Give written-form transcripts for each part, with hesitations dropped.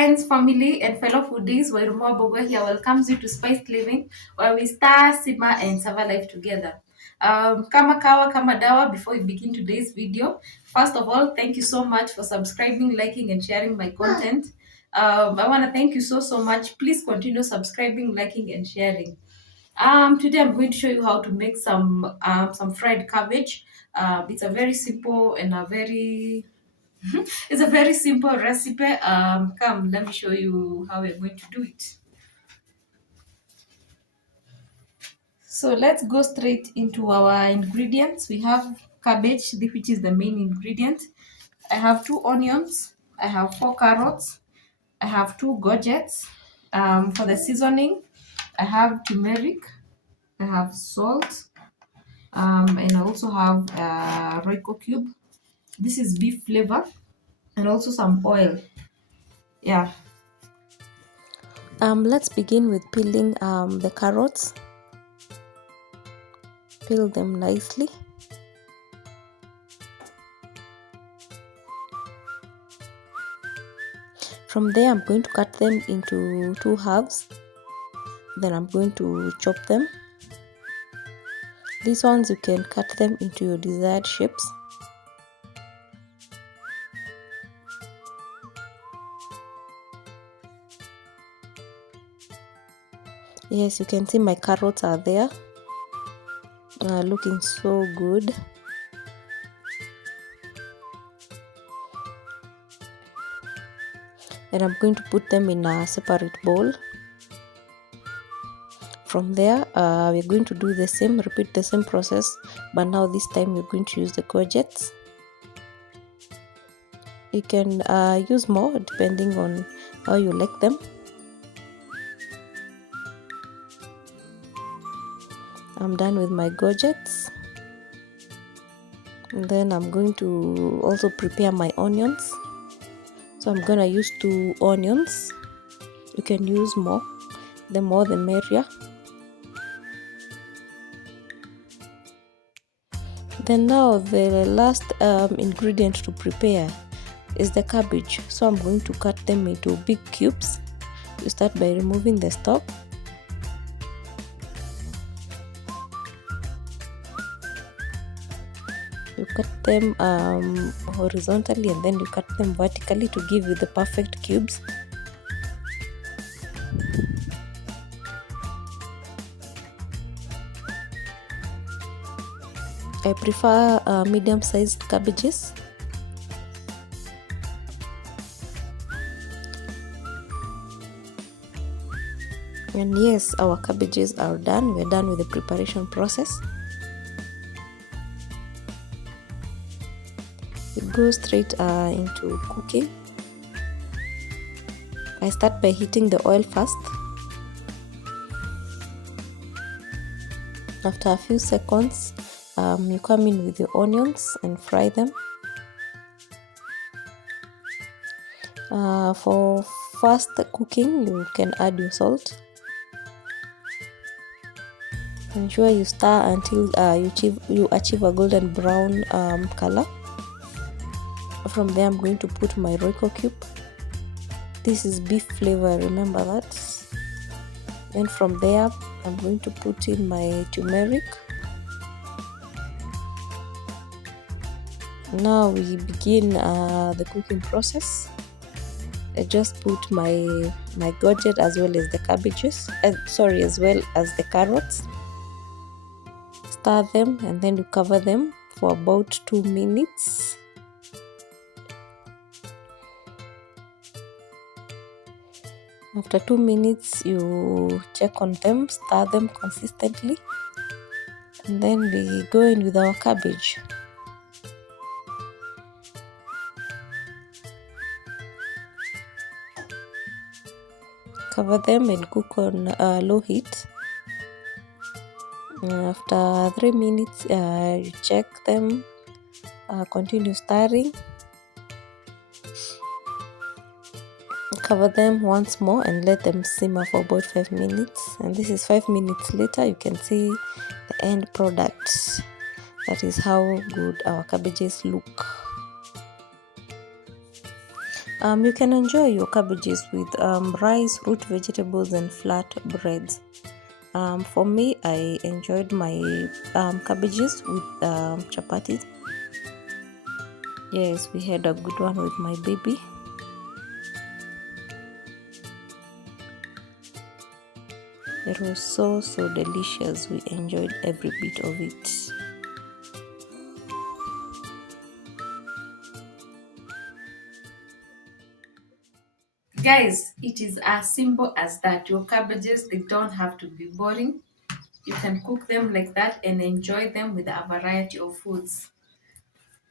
Friends, family, and fellow foodies, Wairumwa Bogo here welcomes you to Spiced Living, where we star, simmer, and savor life together. Kama kawa, kama dawa, before we begin today's video, first of all, thank you so much for subscribing, liking, and sharing my content. I want to thank you so much. Please continue subscribing, liking, and sharing. Today I'm going to show you how to make some fried cabbage. It's a very simple and a very it's a very simple recipe. Come, let me show you how we're going to do it. So let's go straight into our ingredients. We have cabbage, which is the main ingredient. I have 2 onions. I have 4 carrots. I have 2 courgettes. For the seasoning, I have turmeric. I have salt. And I also have Royco cube. This is beef flavor, and also some oil. Yeah. Let's begin with peeling the carrots. Peel them nicely. From there, I'm going to cut them into 2 halves. Then I'm going to chop them. These ones, you can cut them into your desired shapes. Yes, you can see my carrots are there, looking so good. And I'm going to put them in a separate bowl. From there, we're going to do the same, repeat the same process, but now this time we're going to use the courgettes. You can use more depending on how you like them. I'm done with my courgettes. And then I'm going to also prepare my onions. So I'm gonna use 2 onions. You can use more. The more the merrier. Then now the last ingredient to prepare is the cabbage. So I'm going to cut them into big cubes. You start by removing the stalk. You cut them horizontally, and then you cut them vertically to give you the perfect cubes. I prefer medium-sized cabbages. And yes, our cabbages are done. We're done with the preparation process. We go straight into cooking. I start by heating the oil first. After a few seconds, you come in with your onions and fry them. For fast cooking, you can add your salt. Ensure you stir until you achieve a golden brown color. From there, I'm going to put my Royco cube. This is beef flavor, remember that. Then from there, I'm going to put in my turmeric. Now we begin the cooking process. I just put my courgette as well as the cabbages, as well as the carrots. Stir them, and then you cover them for about 2 minutes. After 2 minutes, you check on them, stir them consistently, and then we go in with our cabbage. Cover them and cook on low heat. After 3 minutes, you check them, continue stirring. Cover them once more and let them simmer for about 5 minutes. And this is 5 minutes later. You can see the end product. That is how good our cabbages look. You can enjoy your cabbages with rice, root vegetables, and flat breads. For me, I enjoyed my cabbages with chapatis. Yes, we had a good one with my baby. It was so delicious. We enjoyed every bit of it. Guys, it is as simple as that. Your cabbages, they don't have to be boring. You can cook them like that and enjoy them with a variety of foods.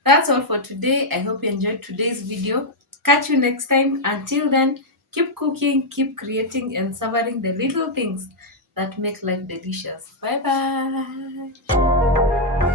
That's all for today. I hope you enjoyed today's video. Catch you next time. Until then, keep cooking, keep creating, and savoring the little things that make life delicious. Bye bye.